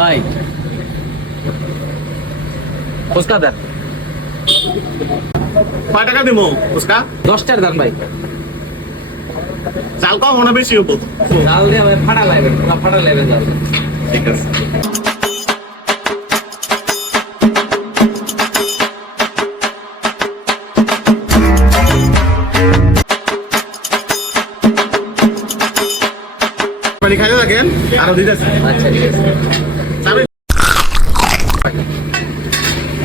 ভাই ফুচকা দেন। কয় টাকা দিব ফুচকা? 10 টাকা দেন ভাই। চাল কম না বেশি হবো? চাল দিয়ে ভাই ফাটা লাগবে, পুরো ফাটা লাগবে চাল। ঠিক আছে। পানি খাইতে থাকেন, আরো দিতেছে। আচ্ছা ঠিক আছে চাবি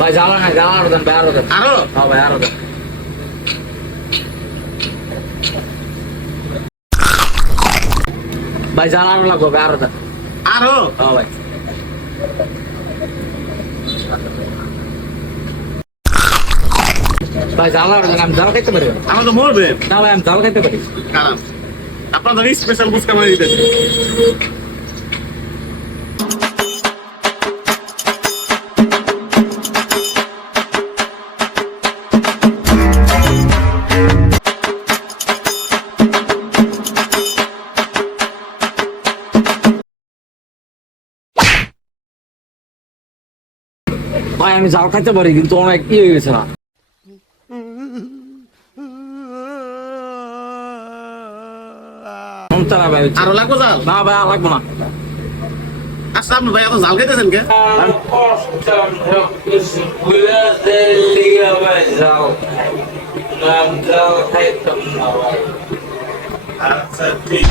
ভাই। জ্বালা না, জ্বালা আরো দেন ভাই, আরো দেন। আরো? হ্যাঁ ভাই আরো দেন। ভাই জ্বালা আরো লাগবে ভাই, আরো দেন। আরো? হ্যাঁ ভাই। ভাই জ্বালা আরো দেন, আমি জ্বালা খাইতে পারি না। আমার তো মরবে। না ভাই আমি জ্বালা খাইতে পারি। কারণ আপনাদের স্পেশাল ফুচকা মানে দিতেছে। ভাই আমি জ্বাল খাইতে পারি, কিন্তু অনেক হয়ে গেছে না। সমস্যা না ভাই। আরো লাগবো জাল? না ভাই আর লাগবো না। আচ্ছা আপনি ভাই এত জাল খাইতেছেন কে? আচ্ছা ঠিক।